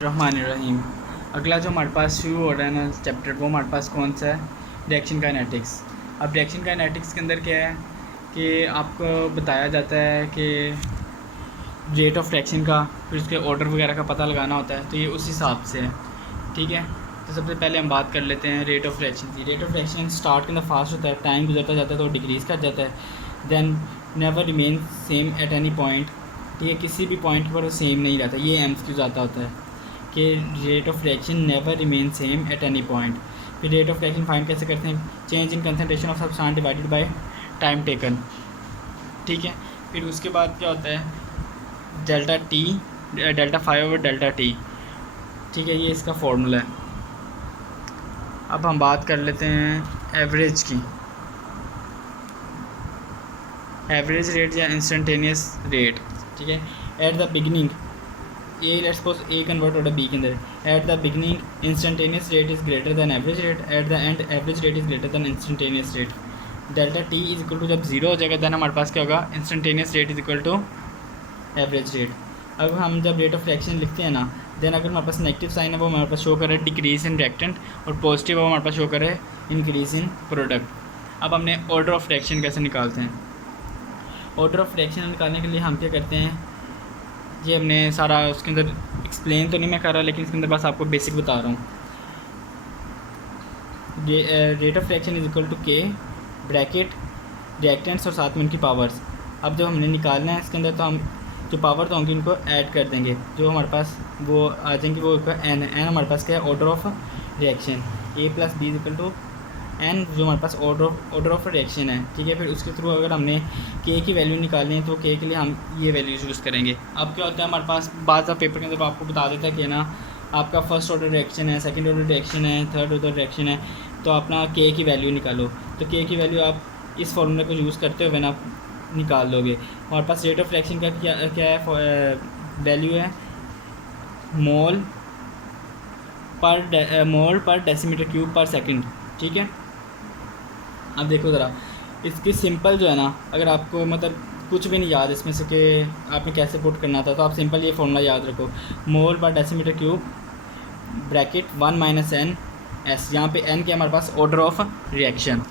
रहीम। अगला जो हमारे पास शुरू हो रहा है ना चैप्टर, वो हमारे पास कौन सा है? Reaction kinetics. अब रिएक्शन काइनेटिक्स के अंदर क्या है कि आपको बताया जाता है कि रेट ऑफ रिएक्शन का, फिर उसके ऑर्डर वगैरह का पता लगाना होता है, तो ये उस हिसाब से है। ठीक है, तो सबसे पहले हम बात कर लेते हैं रेट ऑफ रिएक्शन की। रेट ऑफ रिएक्शन स्टार्ट के अंदर फास्ट होता है, टाइम गुजरता जाता है तो डिक्रीज़ कर जाता है। Then never remain same at any point. ठीक है, किसी भी पॉइंट पर सेम नहीं रहता। ये एमसीक्यू आता होता है कि rate of reaction never remain same at any point. फिर रेट ऑफ रिएक्शन फाइंड कैसे करते हैं? Change in concentration of substance divided by time taken. ठीक है, फिर उसके बाद क्या होता है? Delta T, delta 5 over delta T. ठीक है, ये इसका फॉर्मूला है। अब हम बात कर लेते हैं एवरेज की। एवरेज रेट या इंस्टेंटेनियस रेट। ठीक है, at the beginning A, let's suppose A convert हो रहा है बी के अंदर। At the beginning instantaneous rate is greater than average rate, at the end average rate is greater than instantaneous rate. Delta T is equal to, जब zero हो जाएगा then हमारे पास क्या होगा? Instantaneous rate is equal to average rate. अब हम जब रेट ऑफ रिएक्शन लिखते हैं ना, देन अगर हमारे पास नेगेटिव साइन है वो हमारे पास शो करे डिक्रीज इन रिएक्टेंट, और पॉजिटिव है वो हमारे पास शो करे इंक्रीज इन प्रोडक्ट। अब हमने ऑर्डर ऑफ रिएक्शन कैसे निकालते हैं? ऑर्डर ऑफ रिएक्शन निकालने के लिए हम क्या करते हैं, ये हमने सारा उसके अंदर एक्सप्लेन तो नहीं मैं कर रहा, लेकिन इसके अंदर बस आपको बेसिक बता रहा हूँ। Rate of reaction is equal to K bracket reactants और साथ में उनकी पावर्स। अब जब हमने निकालना है इसके अंदर, तो हम जो पावर तो होंगी उनको ऐड कर देंगे, जो हमारे पास वो आ जाएंगी, वो एन है। एन हमारे पास क्या है? Order of reaction. A plus B is equal to N, जो हमारे पास ऑर्डर ऑफ रिएक्शन है। ठीक है, फिर उसके थ्रू अगर हमने के की वैल्यू निकालनी है तो के के लिए हम ये वैल्यू यूज़ करेंगे। अब क्या होता है हमारे पास बाद ऑफ पेपर के अंदर आपको बता देता है कि ना आपका फर्स्ट ऑर्डर रिएक्शन है, सेकंड ऑर्डर रिएक्शन है, थर्ड ऑर्डर रिएक्शन है, तो अपना के की वैल्यू निकालो। तो के की वैल्यू आप इस फॉर्मूले को यूज़ करते हुए ना आप निकाल लोगे। हमारे पास रेट ऑफ रिएक्शन का क्या है? वैल्यू है मोल पर डेसीमीटर क्यूब पर सेकंड। ठीक है, अब देखो ज़रा इसकी सिंपल जो है ना, अगर आपको मतलब कुछ भी नहीं याद इसमें से कि आपने कैसे पुट करना था, तो आप सिंपल ये फॉर्मूला याद रखो, mole per decimetre cube bracket 1 minus N S. यहाँ पे एन के हमारे पास ऑर्डर ऑफ रिएक्शन।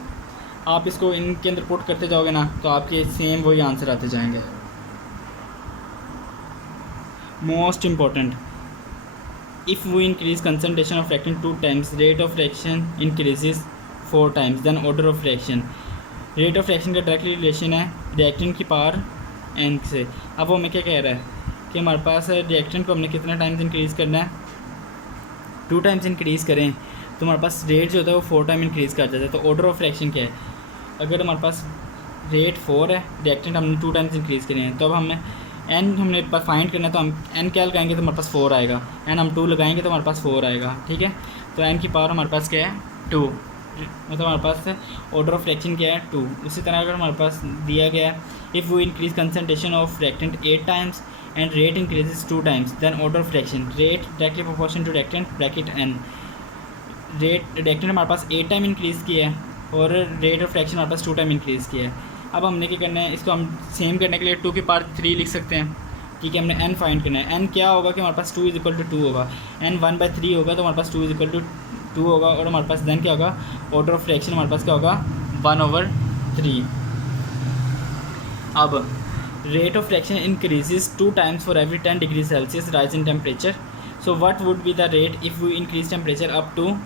आप इसको इनके अंदर पुट करते जाओगे ना, तो आपके सेम वही आंसर आते जाएंगे। Most important, if we increase concentration of reactant 2 times, rate of reaction increases 4 times, then order of reaction. Rate of reaction का डायरेक्टली रिलेशन है रिएक्टेंट की पावर एन से। अब वो हमें क्या कह रहा है कि हमारे पास रिएक्टेंट को हमने कितना टाइम्स इंक्रीज़ करना है? 2 टाइम्स इंक्रीज़ करें तो हमारे पास रेट जो होता है वो 4 टाइम इंक्रीज़ कर जाता है। तो ऑर्डर ऑफ रिएक्शन क्या है? अगर हमारे पास रेट 4 है, रिएक्टेंट हमने 2 टाइम्स इंक्रीज़ करें हैं, तो अब हमें एन हमने फाइंड करना है, तो हम एन क्या लगाएंगे तो हमारे पास 4 आएगा। एन हम 2 लगाएंगे तो हमारे पास 4 आएगा। ठीक है, तो एन की पावर हमारे पास क्या है? 2। मतलब हमारे पास ऑर्डर ऑफ रिएक्शन क्या है? 2। उसी तरह अगर हमारे पास दिया गया है if we increase concentration of reactant 8 times and rate increases 2 times, then order of reaction rate directly proportion to reactant bracket N. Rate reactant हमारे पास 8 टाइम इंक्रीज़ किया है और रेट ऑफ रिएक्शन हमारे पास 2 टाइम इंक्रीज़ किया है। अब हमने क्या करना है, इसको हम सेम करने के लिए 2 की पावर 3 लिख सकते हैं। ठीक है, हमने n फाइंड करना है। n क्या होगा कि हमारे पास 2 इज इक्वल टू 2 होगा। n 1/3 होगा तो हमारे पास 2 इज इक्वल टू 2 होगा, और हमारे पास देन क्या होगा? ऑर्डर ऑफ रिएक्शन हमारे पास क्या होगा? 1/3। अब rate of reaction increases 2 times for every 10 degree Celsius rise in temperature. So what would be the rate if we increase temperature up to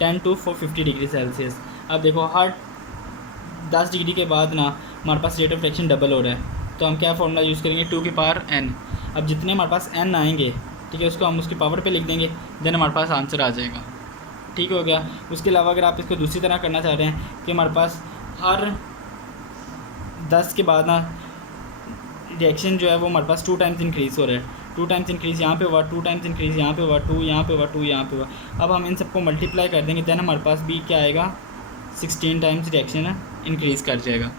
10 to 450 degree Celsius. अब देखो हर 10 डिग्री के बाद ना हमारे पास रेट ऑफ रिएक्शन डबल हो रहा है, तो हम क्या फॉर्मूला यूज़ करेंगे? 2 की पावर n। अब जितने हमारे पास n आएंगे, ठीक है, उसको हम उसकी पावर पे लिख देंगे, देन हमारे पास आंसर आ जाएगा। ठीक हो गया। उसके अलावा अगर आप इसको दूसरी तरह करना चाह रहे हैं कि हमारे पास हर 10 के बाद ना रिएक्शन जो है वो हमारे पास 2 टाइम्स इंक्रीज़ हो रहा है। 2 टाइम्स इंक्रीज़ यहाँ पे हुआ, 2 टाइम्स इंक्रीज़ यहाँ पे हुआ, 2 यहाँ पे हुआ, 2 यहाँ पे हुआ। अब हम इन सबको मल्टीप्लाई कर देंगे, देन हमारे पास भी क्या आएगा? 16 टाइम्स रिएक्शन इंक्रीज़ कर जाएगा।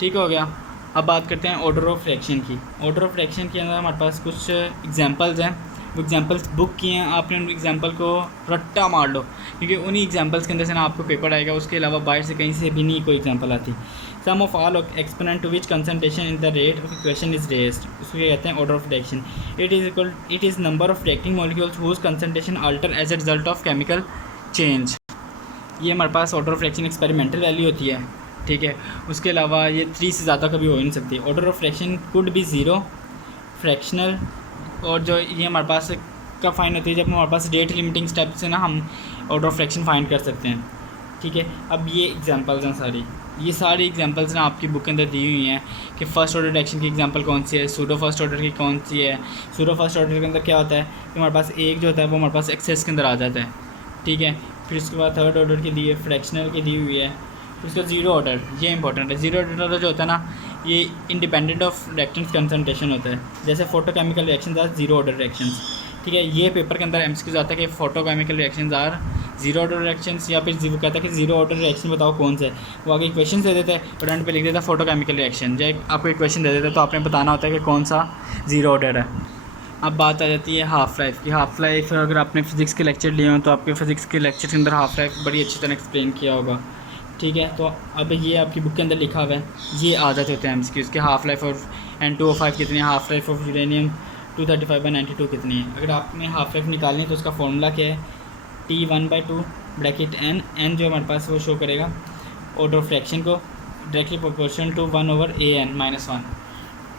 ठीक हो गया। अब बात करते हैं ऑर्डर ऑफ रिएक्शन की। ऑर्डर ऑफ रिएक्शन के अंदर हमारे पास कुछ एग्जांपल्स हैं, वो एग्जांपल्स बुक किए हैं। आपने उन एग्जांपल को रट्टा मार लो, क्योंकि उन्हीं एग्जांपल्स के अंदर से ना आपको पेपर आएगा। उसके अलावा बाहर से कहीं से भी नहीं कोई एग्जांपल आती। Sum of all exponent to which concentration in the rate of equation is raised, उसको कहते हैं order of reaction. It is number of reacting molecules whose concentration alter as a result of chemical change. ये हमारे पास order of reaction experimental value होती है, ठीक है. उसके अलावा ये 3 से ज़्यादा कभी हो ही नहीं सकती. Order of reaction could be zero, fractional, और जो ये हमारे पास कब फाइंड होती है जब हमारे पास रेट लिमिटिंग स्टेप से ना हम ऑर्डर ऑफ फ्रैक्शन फाइंड कर सकते हैं, ठीक है. अब ये एग्जांपल्स हैं ये सारी एग्जांपल्स ना आपकी बुक के अंदर दी हुई हैं कि फ़र्स्ट ऑर्डर रिएक्शन की एग्जांपल कौन सी है, सूडो फर्स्ट ऑर्डर की कौन सी है. सूडो फर्स्ट ऑर्डर के अंदर क्या होता है कि हमारे पास एक जो होता है वो हमारे पास एक्सेस के अंदर आ जाता है, ठीक है. फिर उसके बाद थर्ड ऑर्डर की दी है, फ्रैक्शनल की दी हुई है. फिर उसका ज़ीरो ऑर्डर, ये इंपॉर्टेंट है. ज़ीरो ऑर्डर जो होता है ना ये इंडिपेंडेंट ऑफ रिएक्टेंट कंसंट्रेशन होता है. जैसे photochemical reactions are zero order reactions, ठीक है. ये पेपर के अंदर एमसीक्यूज आता है कि photochemical reactions are zero order reactions, या फिर वो कहता है कि ज़ीरो ऑर्डर रिएक्शन बताओ कौन से है. वो आगे इक्वेशन दे देता है और एंड पे लिख देता है फोटोकेमिकल रिएक्शन. जब आपको इक्वेशन दे देता है तो आपने बताना होता है कि कौन सा ज़ीरो ऑर्डर है. अब बात आ जाती है हाफ़ लाइफ की. हाफ़ लाइफ अगर आपने फिज़िक्स के लेक्चर लिए हों तो आपके फिज़िक्स के लेक्चर के अंदर हाफ़ लाइफ बड़ी अच्छी तरह एक्सप्लेन किया होगा, ठीक है. तो अब ये आपकी बुक के अंदर लिखा हुआ है, ये आ जाते होते हैं एमसीक्यूज़ के. हाफ़ लाइफ ऑफ N2O5 कितनी है, हाफ़ लाइफ ऑफ यूरेनियम 235/92 कितनी है. अगर आपने हाफ़ लाइफ निकालनी है तो उसका फॉर्मूला क्या है, T1/2 ब्रैकेट n जो हमारे पास वो शो करेगा ऑर्डर ऑफ फ्रैक्शन को डायरेक्टली प्रोपोर्शनल टू 1/an-1,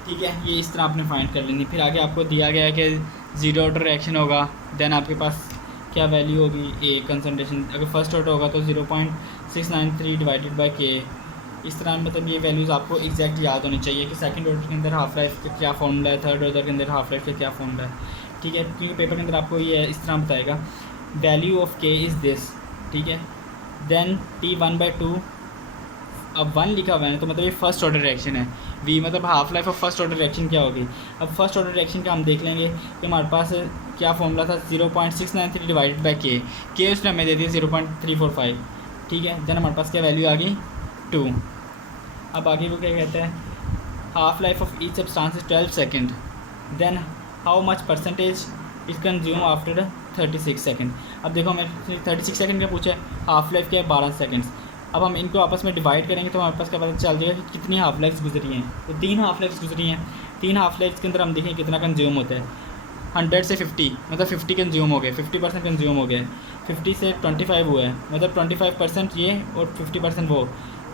ठीक है. ये इस तरह आपने फाइंड कर लेनी. फिर आगे आपको दिया गया है कि ज़ीरो ऑर्डर रिएक्शन होगा, देन आपके पास क्या वैल्यू होगी ए कंसंट्रेशन. अगर फर्स्ट ऑर्डर होगा तो 0.693 डिवाइडेड बाई के. इस तरह मतलब ये वैल्यूज़ आपको एग्जैक्ट याद होनी चाहिए कि सेकंड ऑर्डर के अंदर हाफ लाइफ का क्या फॉर्मूला है, थर्ड ऑर्डर के अंदर हाफ लाइफ का क्या फॉर्मूला है, ठीक है. क्योंकि पेपर के अंदर आपको ये इस तरह बताएगा वैल्यू ऑफ के इज़ दिस, ठीक है. देन T1/2, अब 1 लिखा हुआ है तो मतलब ये फर्स्ट ऑर्डर रिएक्शन है. V मतलब half life of first order reaction क्या होगी. अब फर्स्ट ऑर्डर रिएक्शन का हम देख लेंगे कि हमारे पास क्या फॉर्मूला था 0.693 डिवाइडेड बाई के उसने हमें दे दिया 0.345, ठीक है. देन हमारे पास क्या वैल्यू आ गई 2. अब आगे वो क्या कहता है, half life of each substance is 12 second. Then how much percentage is consume after 36 second. अब देखो हमें 36 सेकेंड का पूछा है, हाफ लाइफ क्या है 12 सेकेंड्स. अब हम इनको आपस में डिवाइड करेंगे तो हमारे पास क्या पता चल जाएगा कि कितनी हाफ लाइफ्स गुजरी हैं. तो 3 हाफ लाइफ्स गुजरी हैं. 3 हाफ लाइफ्स के अंदर हम देखें कितना कंज्यूम होता है. 100 से 50 मतलब 50 कंज्यूम हो गए, 50% कंज्यूम हो गया. 50 से 25 हुआ है मतलब 25% ये और 50% वो,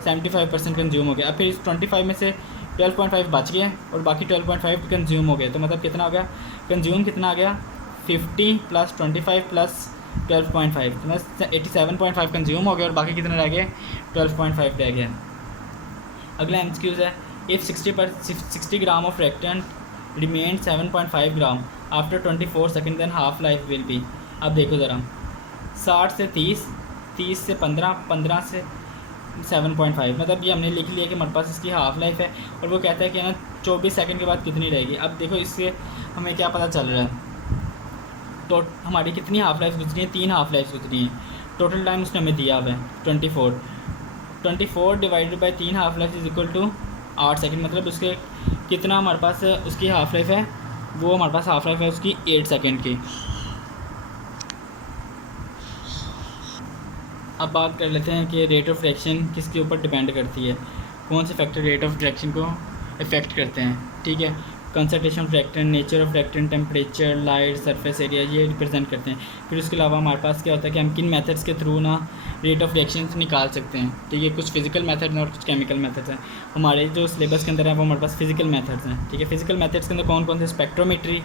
75% कंज्यूम हो गया. अब फिर इस 25 में से 12.5 बच गया और बाकी 12.5 कंज्यूम हो गया. तो मतलब कितना हो गया कंज्यूम, कितना आ गया 50 + 25 + 12.5, तो मतलब 87.5 कंज्यूम हो गया और बाकी कितना रह गया 12.5 रह गया. अगला एमसीक्यूज़ है, if 60 gram of reactant remain 7.5 gram after 24 second than half life will be. अब देखो ज़रा 60 से 30, 30 से 15, 15 से 7.5, मतलब ये हमने लिख लिया कि हमारे पास इसकी हाफ लाइफ है और वो कहता है कि ना 24 सेकंड के बाद कितनी रहेगी. अब देखो इससे हमें क्या पता चल रहा है, तो हमारी कितनी हाफ लाइफ गुजरी हैं, 3 हाफ लाइफ गुजरी हैं. टोटल टाइम उसने हमें दिया हुआ है 24 divided by 3 half life is equal to 8 second. मतलब उसके कितना हमारे पास उसकी हाफ लाइफ है, वो हमारे पास हाफ लाइफ है उसकी 8 सेकंड की. अब बात कर लेते हैं कि रेट ऑफ रिएक्शन किसके ऊपर डिपेंड करती है, कौन से फैक्टर रेट ऑफ रिएक्शन को इफ़ेक्ट करते हैं, ठीक है. Concentration of reactant, nature of reactant, temperature, light, surface area, ये रिप्रेजेंट करते हैं. फिर उसके अलावा हमारे पास क्या होता है कि हम किन मेथड्स के थ्रू ना रेट ऑफ रिएक्शन निकाल सकते हैं, ठीक है. कुछ फिजिकल मेथड हैं और कुछ केमिकल मेथड्स हैं. हमारे जो सिलेबस के अंदर है वो हमारे पास फिजिकल मेथड्स हैं, ठीक है. फिजिकल मेथड्स के अंदर कौन कौन से, spectrometry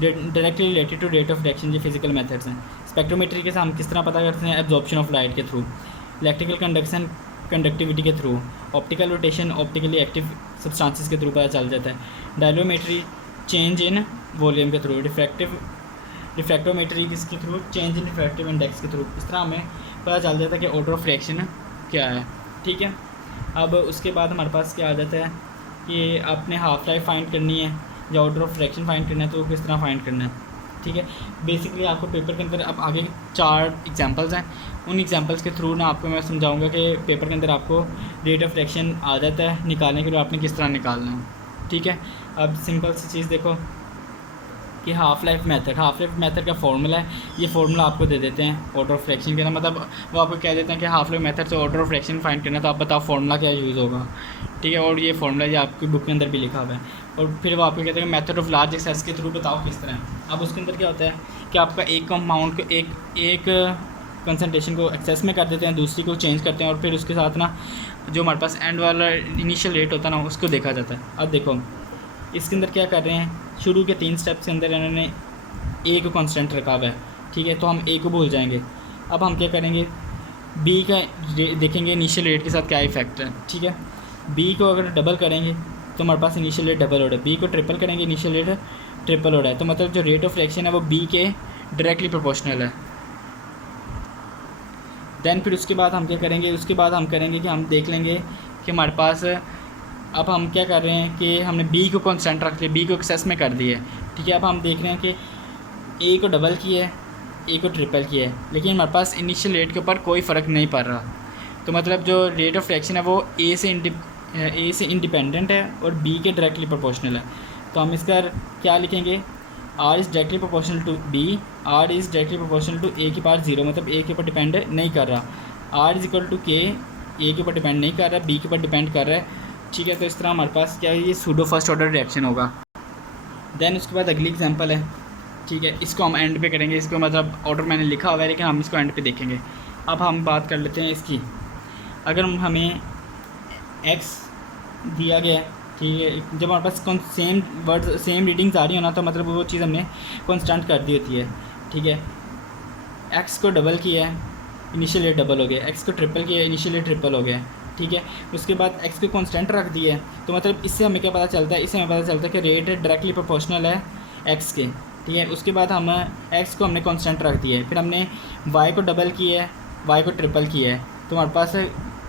directly related to rate of reaction, ये फिजिकल मेथड्स हैं. स्पेक्ट्रोमेट्री के से हम किस तरह पता करते हैं, एब्जॉर्प्शन ऑफ लाइट के थ्रू, इलेक्ट्रिकल कंडक्शन कंडक्टिविटी के through, optical rotation optically active substances के थ्रू पता चल जाता है. डायलोमेट्री चेंज इन वॉल्यूम के थ्रू, रिफ्रैक्टोमेट्री किसके through, change in refractive index के थ्रू. इस तरह हमें पता चल जाता है कि ऑर्डर ऑफ रिएक्शन क्या है, ठीक है. अब उसके बाद हमारे पास क्या आ जाता है कि आपने हाफ लाइफ फाइंड करनी है या ऑर्डर ऑफ रिएक्शन फाइंड करना है तो किस तरह फाइंड करना है, ठीक है. बेसिकली आपको पेपर के अंदर अब आगे 4 एग्जांपल्स हैं, उन एग्जांपल्स के थ्रू ना आपको मैं समझाऊंगा कि पेपर के अंदर आपको रेट ऑफ रिएक्शन आ जाता है, निकालने के लिए आपने किस तरह निकालना है, ठीक है. अब सिंपल सी चीज़ देखो, कि हाफ लाइफ मेथड का फॉर्मूला है, ये फार्मूला आपको दे देते हैं ऑर्डर ऑफ फ्रैक्शन के ना, मतलब वो आपको कह देते हैं कि हाफ लाइफ मेथड से ऑर्डर ऑफ फ्रैक्शन फाइंड करना, तो आप बताओ फार्मूला क्या यूज़ होगा, ठीक है। और ये फार्मूला ये आपकी बुक के अंदर भी लिखा हुआ है। और फिर वो आपको कहते हैं मेथड ऑफ लार्ज एक्सेस के थ्रू बताओ किस तरह है। अब उसके अंदर क्या होता है कि आपका एक कंपाउंड को एक कंसनट्रेशन को एक्सेस में कर देते हैं, दूसरी को चेंज करते हैं, और फिर उसके साथ ना जो हमारे पास एंड वाला इनिशियल रेट होता है ना, उसको देखा जाता है। अब देखो इसके अंदर क्या कर रहे हैं, शुरू के 3 स्टेप्स के अंदर इन्होंने ए को कांस्टेंट रखा हुआ है, ठीक है, तो हम ए को भूल जाएंगे। अब हम क्या करेंगे, बी का देखेंगे इनिशियल रेट के साथ क्या इफेक्ट है, ठीक है। बी को अगर डबल करेंगे तो हमारे पास इनिशियल रेट डबल हो रहा है, बी को ट्रिपल करेंगे इनिशियल रेट ट्रिपल हो रहा है, तो मतलब जो रेट ऑफ रिएक्शन है वो बी के डायरेक्टली प्रोपोर्शनल है। देन फिर उसके बाद हम क्या करेंगे, उसके बाद हम करेंगे कि हम देख लेंगे कि हमारे पास अब हम क्या कर रहे हैं कि हमने बी को कांस्टेंट रख लिया, बी को एक्सेस में कर दिया है, ठीक है। अब हम देख रहे हैं कि ए को डबल किया है, ए को ट्रिपल किया है, लेकिन हमारे पास इनिशियल रेट के ऊपर कोई फ़र्क नहीं पड़ रहा, तो मतलब जो रेट ऑफ रिएक्शन है वो ए से इंडिपेंडेंट है और बी के डायरेक्टली प्रोपोर्शनल है। तो हम इसका क्या लिखेंगे, R is directly proportional to B, R is directly proportional to A की पावर 0, मतलब ए के ऊपर डिपेंड नहीं कर रहा, आर इज इक्वल टू के ए के ऊपर डिपेंड नहीं कर रहा, बी के ऊपर डिपेंड कर रहा है, ठीक है। तो इस तरह हमारे पास क्या है, ये सूडो फर्स्ट ऑर्डर रिएक्शन होगा। देन उसके बाद अगली एग्जांपल है, ठीक है, इसको हम एंड पे करेंगे, इसको मतलब ऑर्डर मैंने लिखा हुआ है लेकिन हम इसको एंड पे देखेंगे। अब हम बात कर लेते हैं इसकी, अगर हमें एक्स दिया गया है, ठीक है, जब हमारे पास सेम वर्ड सेम रीडिंग्स आ रही हो ना, तो मतलब वो चीज़ हमने कॉन्स्टेंट कर दी होती है, ठीक है। एक्स को डबल किया है, इनिशियल रेट डबल हो गया, एक्स को ट्रिपल किया, इनिशियल रेट ट्रिपल हो गया, ठीक है। उसके बाद एक्स को कांस्टेंट रख दिया है, तो मतलब इससे हमें क्या पता चलता है, इससे हमें पता चलता है कि रेट डायरेक्टली प्रोपोर्शनल है एक्स के, ठीक है। उसके बाद हम एक्स को हमने कांस्टेंट रख दिया है, फिर हमने वाई को डबल किया है, वाई को ट्रिपल किया है, तो हमारे पास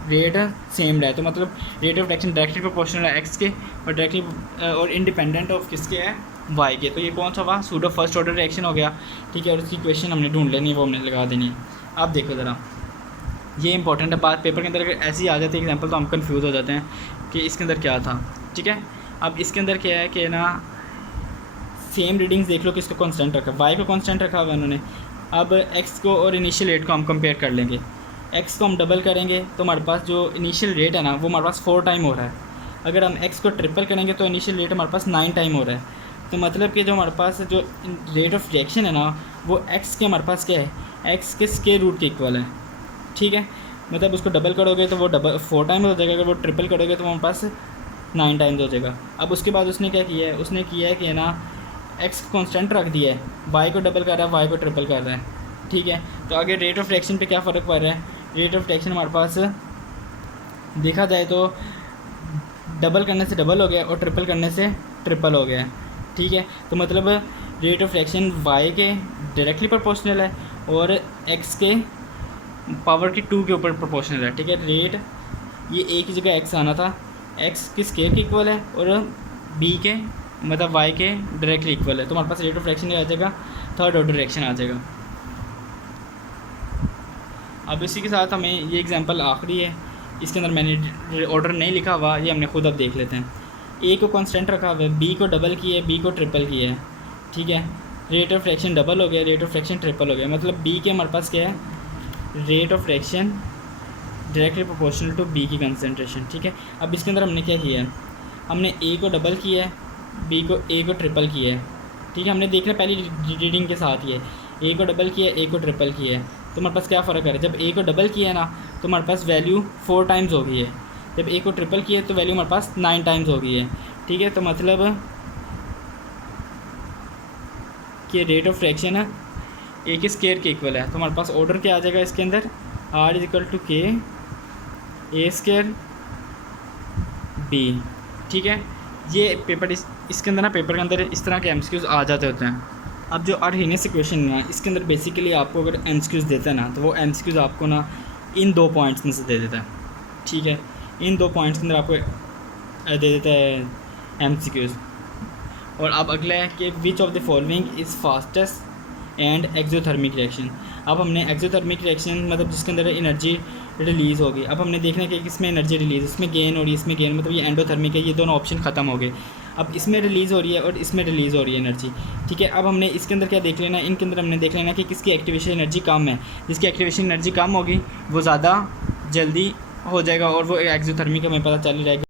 रेट सेम रहा है, तो मतलब rate of reaction directly proportional है एक्स के और डायरेक्टली और इंडिपेंडेंट ऑफ किसके है, वाई के। तो ये कौन सा हुआ, सूडो फर्स्ट ऑर्डर रिएक्शन हो गया, ठीक है। और उसकी इक्वेशन हमने ढूंढ लेनी है, वो हमने लगा देनी है। आप देखो ज़रा, ये इंपॉर्टेंट है बात, पेपर के अंदर अगर ऐसी आ जाती है एग्जांपल तो हम कंफ्यूज हो जाते हैं कि इसके अंदर क्या था, ठीक है। अब इसके अंदर क्या है कि ना सेम रीडिंग्स देख लो, किसको कांस्टेंट रखा, वाई को कांस्टेंट रखा हुआ है उन्होंने। अब एक्स को और इनिशियल रेट को हम कंपेयर कर लेंगे, एक्स को हम डबल करेंगे तो हमारे पास जो इनिशियल रेट है ना वो हमारे पास 4 टाइम हो रहा है, अगर हम एक्स को ट्रिपल करेंगे तो इनिशियल रेट हमारे पास 9 टाइम हो रहा है, तो मतलब कि जो हमारे पास जो रेट ऑफ रिएक्शन है ना वो एक्स के हमारे पास क्या है, एक्स के स्क्वायर रूट के इक्वल है, ठीक है। मतलब उसको डबल करोगे तो वो 4 टाइम हो जाएगा, अगर वो ट्रिपल करोगे तो हमारे पास 9 टाइम्स हो जाएगा। अब उसके बाद उसने क्या किया है, उसने किया है कि ना एक्स कांस्टेंट रख दिया है, वाई को डबल कर रहा है, वाई को ट्रिपल कर रहा है, ठीक है। तो आगे रेट ऑफ रिएक्शन पे क्या फ़र्क पड़ रहा है, रेट ऑफ रिएक्शन हमारे पास देखा जाए तो डबल करने से डबल हो गया और ट्रिपल करने से ट्रिपल हो गया, ठीक है। तो मतलब रेट ऑफ रिएक्शन वाई के डायरेक्टली प्रोपोर्शनल है और एक्स के पावर की 2 के ऊपर प्रोपोर्शनल है, ठीक है। रेट ये ए की जगह एक्स आना था, एक्स के स्क्वायर के इक्वल है और बी के मतलब वाई के डायरेक्टली इक्वल है, तो हमारे पास रेट ऑफ रिएक्शन आ जाएगा थर्ड ऑर्डर रिएक्शन आ जाएगा। अब इसी के साथ हमें ये एग्जांपल आखिरी है, इसके अंदर मैंने ऑर्डर नहीं लिखा हुआ, ये हमने खुद अब देख लेते हैं। ए को कांस्टेंट रखा हुआ है, बी को डबल किया है, बी को ट्रिपल किया है, ठीक है। रेट ऑफ रिएक्शन डबल हो गया, रेट ऑफ रिएक्शन ट्रिपल हो गया, मतलब बी के हमारे पास क्या है, rate of reaction directly proportional to B की कंसनट्रेशन, ठीक है। अब इसके अंदर हमने क्या किया है, हमने ए को डबल किया है, ए को ट्रिपल किया है, ठीक है। हमने देखना पहली रीडिंग के साथ ये ए को डबल किया, ए को ट्रिपल किया है, तो हमारे पास क्या फ़र्क है, जब ए को डबल किया है ना तो हमारे पास वैल्यू 4 टाइम्स हो गई है, जब ए को ट्रिपल किया है तो वैल्यू हमारे पास 9 टाइम्स हो गई है, ठीक है। तो मतलब कि रेट ऑफ रिएक्शन है ए के स्क्वायर के इक्वल है, तो हमारे पास ऑर्डर क्या आ जाएगा इसके अंदर, आर इज इक्वल टू के ए स्क्वायर बी, ठीक है। ये पेपर इसके अंदर ना पेपर के अंदर इस तरह के एमसीक्यूज़ आ जाते होते हैं। अब जो आर्हीनियस इक्वेशन है इसके अंदर बेसिकली आपको अगर एमसीक्यूज़ देता है ना तो वो एमसीक्यूज़ आपको ना इन 2 पॉइंट्स में से दे देता है, ठीक है। इन 2 पॉइंट्स के अंदर आपको दे देता है एमसीक्यूज़। और अब अगला है कि which of the following is fastest and exothermic reaction. अब हमने एक्सोथर्मिक रिएक्शन मतलब जिसके अंदर एनर्जी रिलीज़ होगी, अब हमने देखना है कि किसमें एनर्जी रिलीज़, इसमें गेन और इसमें गेन, मतलब ये एंडोथर्मिक है, ये दोनों ऑप्शन ख़त्म हो गए। अब इसमें रिलीज़ हो रही है और इसमें रिलीज़ हो रही है एनर्जी, ठीक है। अब हमने इसके अंदर क्या देख लेना, इनके अंदर हमने देख लेना कि किसकी एक्टिवेशन एनर्जी कम है। जिसकी एक्टिवेशन एनर्जी कम होगी वो ज़्यादा जल्दी हो जाएगा और वो एक्सोथर्मिक हमें पता चल ही रहेगा।